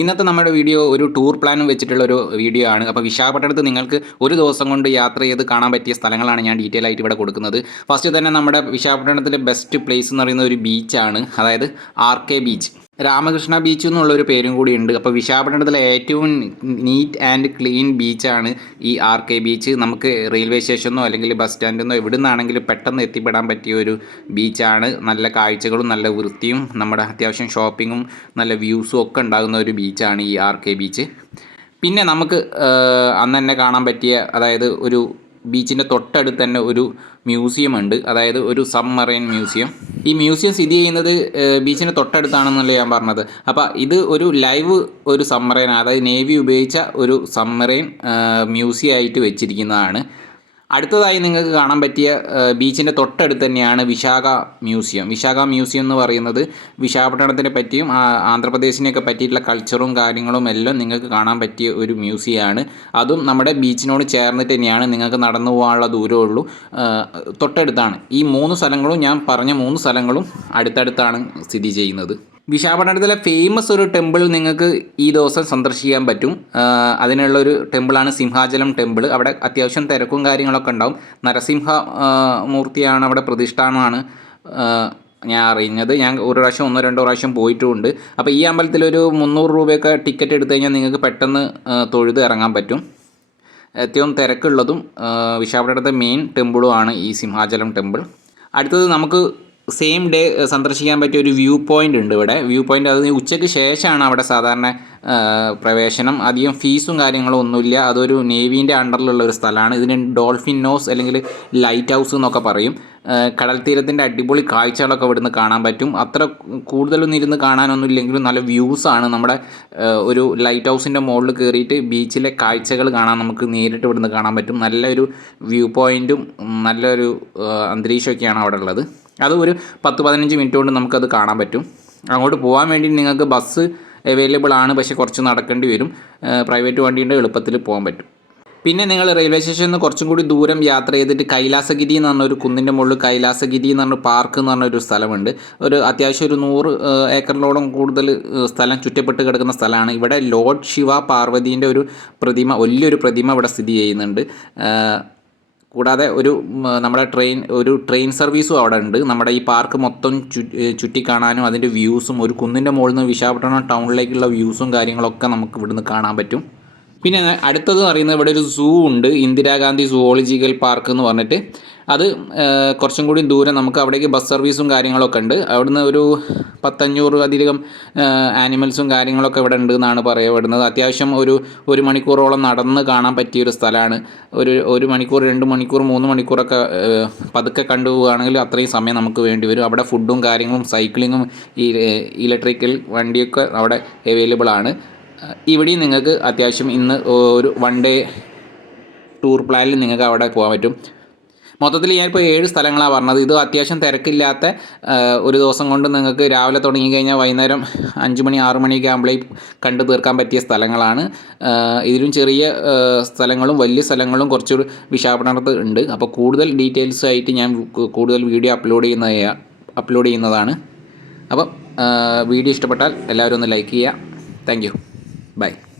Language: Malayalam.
ഇന്നത്തെ നമ്മുടെ വീഡിയോ ഒരു ടൂർ പ്ലാനും വെച്ചിട്ടുള്ള ഒരു വീഡിയോ ആണ്. അപ്പോൾ വിശാഖപട്ടണത്ത് നിങ്ങൾക്ക് ഒരു ദിവസം കൊണ്ട് യാത്ര ചെയ്ത് കാണാൻ പറ്റിയ സ്ഥലങ്ങളാണ് ഞാൻ ഡീറ്റെയിൽ ആയിട്ട് ഇവിടെ കൊടുക്കുന്നത്. ഫസ്റ്റ് തന്നെ നമ്മുടെ വിശാഖപട്ടണത്തിലെ ബെസ്റ്റ് പ്ലേസ് എന്ന് പറയുന്ന ഒരു ബീച്ചാണ് അതായത് ആർ ബീച്ച് രാമകൃഷ്ണ ബീച്ച് എന്നുള്ളൊരു പേരും കൂടി ഉണ്ട്. അപ്പോൾ വിശാഖപട്ടണത്തിലെ ഏറ്റവും നീറ്റ് ആൻഡ് ക്ലീൻ ബീച്ചാണ് ഈ ആർ കെ ബീച്ച് നമുക്ക് റെയിൽവേ സ്റ്റേഷനോ അല്ലെങ്കിൽ ബസ് സ്റ്റാൻഡെന്നോ എവിടെ നിന്നാണെങ്കിലും പെട്ടെന്ന് എത്തിപ്പെടാൻ പറ്റിയ ഒരു ബീച്ചാണ് നല്ല കാഴ്ചകളും നല്ല വൃത്തിയും നമ്മുടെ അത്യാവശ്യം ഷോപ്പിങ്ങും നല്ല വ്യൂസും ഒക്കെ ഉണ്ടാകുന്ന ഒരു ബീച്ചാണ് ഈ ആർ കെ ബീച്ച് പിന്നെ നമുക്ക് അന്ന് തന്നെ കാണാൻ പറ്റിയ അതായത് ഒരു ബീച്ചിന്റെ തൊട്ടടുത്ത് തന്നെ ഒരു മ്യൂസിയം ഉണ്ട് അതായത് ഒരു സബ്മറൈൻ മ്യൂസിയം. ഈ മ്യൂസിയം സ്ഥിതി ചെയ്യുന്നത് ബീച്ചിന്റെ തൊട്ടടുത്താണെന്നല്ലേ ഞാൻ പറഞ്ഞത്. അപ്പോൾ ഇത് ഒരു ലൈവ് ഒരു സബ്മറൈൻ അതായത് നേവി ഉപയോഗിച്ച ഒരു സബ്മറൈൻ മ്യൂസിയം ആയിട്ട് വെച്ചിരിക്കുന്നതാണ്. അടുത്തതായി നിങ്ങൾക്ക് കാണാൻ പറ്റിയ ബീച്ചിന്റെ തൊട്ടടുത്ത് തന്നെയാണ് വിശാഖ മ്യൂസിയം. വിശാഖ മ്യൂസിയം എന്ന് പറയുന്നത് വിശാഖപട്ടണത്തിനെ പറ്റിയും ആന്ധ്രാപ്രദേശിനെയൊക്കെ പറ്റിയിട്ടുള്ള കൾച്ചറും കാര്യങ്ങളും എല്ലാം നിങ്ങൾക്ക് കാണാൻ പറ്റിയ ഒരു മ്യൂസിയമാണ് അതും നമ്മുടെ ബീച്ചിനോട് ചേർന്നിട്ട് തന്നെയാണ് നിങ്ങൾക്ക് നടന്നു പോകാനുള്ള ദൂരമേ ഉള്ളൂ. തൊട്ടടുത്താണ്. ഈ മൂന്ന് സ്ഥലങ്ങളും ഞാൻ പറഞ്ഞ മൂന്ന് സ്ഥലങ്ങളും അടുത്തടുത്താണ് സ്ഥിതി ചെയ്യുന്നത്. വിശാഖപട്ടണത്തിലെ ഫേമസ് ഒരു ടെമ്പിൾ നിങ്ങൾക്ക് ഈ ദിവസം സന്ദർശിക്കാൻ പറ്റും. അതിനുള്ള ഒരു ടെമ്പിളാണ് സിംഹാചലം ടെമ്പിൾ അവിടെ അത്യാവശ്യം തിരക്കും കാര്യങ്ങളൊക്കെ ഉണ്ടാവും. നരസിംഹ മൂർത്തിയാണ് അവിടെ പ്രതിഷ്ഠാനമാണ് ഞാൻ അറിയുന്നത് ഞാൻ ഒരു പ്രാവശ്യം ഒന്നോ രണ്ടോ പ്രാവശ്യം പോയിട്ടുമുണ്ട് അപ്പോൾ ഈ അമ്പലത്തിൽ ഒരു മുന്നൂറ് രൂപയൊക്കെ ടിക്കറ്റ് എടുത്തു കഴിഞ്ഞാൽ നിങ്ങൾക്ക് പെട്ടെന്ന് തൊഴുത് ഇറങ്ങാൻ പറ്റും. ഏറ്റവും തിരക്കുള്ളതും വിശാഖപട്ടണത്തെ മെയിൻ ടെമ്പിളുമാണ് ഈ സിംഹാചലം ടെമ്പിൾ അടുത്തത് നമുക്ക് സെയിം ഡേ സന്ദർശിക്കാൻ പറ്റിയ ഒരു വ്യൂ പോയിന്റ് ഉണ്ട് ഇവിടെ. വ്യൂ പോയിന്റ് അത് ഉച്ചയ്ക്ക് ശേഷമാണ് അവിടെ സാധാരണ പ്രവേശനം. അധികം ഫീസും കാര്യങ്ങളും ഒന്നുമില്ല. അതൊരു നേവീന്റെ അണ്ടറിലുള്ള ഒരു സ്ഥലമാണ്. ഇതിന് ഡോൾഫിൻ നോസ് അല്ലെങ്കിൽ ലൈറ്റ് ഹൗസ് എന്നൊക്കെ പറയും. കടൽ തീരത്തിന്റെ അടിപൊളി കാഴ്ചകളൊക്കെ ഇവിടുന്ന് കാണാൻ പറ്റും. അത്ര കൂടുതലൊന്നും ഇരുന്ന് കാണാനൊന്നും ഇല്ലെങ്കിലും നല്ല വ്യൂസാണ് നമ്മുടെ ഒരു ലൈറ്റ് ഹൗസിന്റെ മുകളിൽ കയറിയിട്ട് ബീച്ചിലെ കാഴ്ചകൾ കാണാൻ നമുക്ക് നേരിട്ട് ഇവിടുന്ന് കാണാൻ പറ്റും. നല്ലൊരു വ്യൂ പോയിന്റും നല്ലൊരു അന്തരീക്ഷമൊക്കെയാണ് അവിടെ ഉള്ളത്. അത് ഒരു പത്ത് പതിനഞ്ച് മിനിറ്റ് കൊണ്ട് നമുക്കത് കാണാൻ പറ്റും. അങ്ങോട്ട് പോകാൻ വേണ്ടി നിങ്ങൾക്ക് ബസ് അവൈലബിൾ ആണ് പക്ഷേ കുറച്ച് നടക്കേണ്ടി വരും. പ്രൈവറ്റ് വണ്ടിയുടെ എളുപ്പത്തിൽ പോകാൻ പറ്റും. പിന്നെ നിങ്ങൾ റെയിൽവേ സ്റ്റേഷനിൽ നിന്ന് കുറച്ചും കൂടി ദൂരം യാത്ര ചെയ്തിട്ട് കൈലാസഗിരി എന്ന് പറഞ്ഞ ഒരു കുന്നിന്റെ മുകളിൽ കൈലാസഗിരി എന്ന് പറഞ്ഞ പാർക്ക് എന്ന് പറഞ്ഞ ഒരു സ്ഥലമുണ്ട്. ഒരു അത്യാവശ്യം ഒരു നൂറ് ഏക്കറിലോളം കൂടുതൽ സ്ഥലം ചുറ്റപ്പെട്ട് കിടക്കുന്ന സ്ഥലമാണ്. ഇവിടെ ലോർഡ് ശിവ പാർവതീന്റെ ഒരു പ്രതിമ വലിയൊരു പ്രതിമ ഇവിടെ സ്ഥിതി ചെയ്യുന്നുണ്ട്. കൂടാതെ ഒരു നമ്മുടെ ട്രെയിൻ ഒരു ട്രെയിൻ സർവീസും അവിടെ ഉണ്ട്. നമ്മുടെ ഈ പാർക്ക് മൊത്തം ചുറ്റിക്കാണാനും അതിന്റെ വ്യൂസും ഒരു കുന്നിന്റെ മുകളിൽ നിന്ന് വിശാഖപട്ടണം ടൗണിലേക്കുള്ള വ്യൂസും കാര്യങ്ങളൊക്കെ നമുക്ക് ഇവിടുന്ന് കാണാൻ പറ്റും. പിന്നെ അടുത്തത് പറയുന്നത് ഇവിടെ ഒരു സൂ ഉണ്ട് ഇന്ദിരാഗാന്ധി സുവോളജിക്കൽ പാർക്ക് എന്ന് പറഞ്ഞിട്ട്. അത് കുറച്ചും കൂടി ദൂരം നമുക്ക് അവിടേക്ക് ബസ് സർവീസും കാര്യങ്ങളൊക്കെ ഉണ്ട്. അവിടുന്ന് ഒരു പത്തഞ്ഞൂറ് അധികം ആനിമൽസും കാര്യങ്ങളൊക്കെ ഇവിടെ ഉണ്ട് എന്നാണ് പറയപ്പെടുന്നത്. അത്യാവശ്യം ഒരു ഒരു മണിക്കൂറോളം നടന്ന് കാണാൻ പറ്റിയൊരു സ്ഥലമാണ്. ഒരു ഒരു മണിക്കൂർ രണ്ട് മണിക്കൂർ മൂന്ന് മണിക്കൂറൊക്കെ പതുക്കെ കണ്ടുപോവുകയാണെങ്കിൽ അത്രയും സമയം നമുക്ക് വേണ്ടി വരും. അവിടെ ഫുഡും കാര്യങ്ങളും സൈക്ലിങ്ങും ഇലക്ട്രിക്കൽ വണ്ടിയൊക്കെ അവിടെ അവൈലബിൾ ആണ്. ഇവിടെയും നിങ്ങൾക്ക് അത്യാവശ്യം ഇന്ന് ഒരു വൺ ഡേ ടൂർ പ്ലാനിൽ നിങ്ങൾക്ക് അവിടെ പോകാൻ പറ്റും. മൊത്തത്തിൽ ഞാനിപ്പോൾ ഏഴ് സ്ഥലങ്ങളാണ് പറഞ്ഞത്. ഇത് അത്യാവശ്യം തിരക്കില്ലാത്ത ഒരു ദിവസം കൊണ്ട് നിങ്ങൾക്ക് രാവിലെ തുടങ്ങി കഴിഞ്ഞാൽ വൈകുന്നേരം അഞ്ച് മണി ആറ് മണിയൊക്കെ ആകുമ്പോഴേ കണ്ടു തീർക്കാൻ പറ്റിയ സ്ഥലങ്ങളാണ്. ഇതിലും ചെറിയ സ്ഥലങ്ങളും വലിയ സ്ഥലങ്ങളും കുറച്ചൊരു വിശാഖപട്ടണത്ത് ഉണ്ട്. അപ്പോൾ കൂടുതൽ ഡീറ്റെയിൽസ് ആയിട്ട് ഞാൻ കൂടുതൽ വീഡിയോ അപ്ലോഡ് ചെയ്യുന്ന അപ്ലോഡ് ചെയ്യുന്നതാണ്. അപ്പം വീഡിയോ ഇഷ്ടപ്പെട്ടാൽ എല്ലാവരും ഒന്ന് ലൈക്ക് ചെയ്യുക. Thank Bye.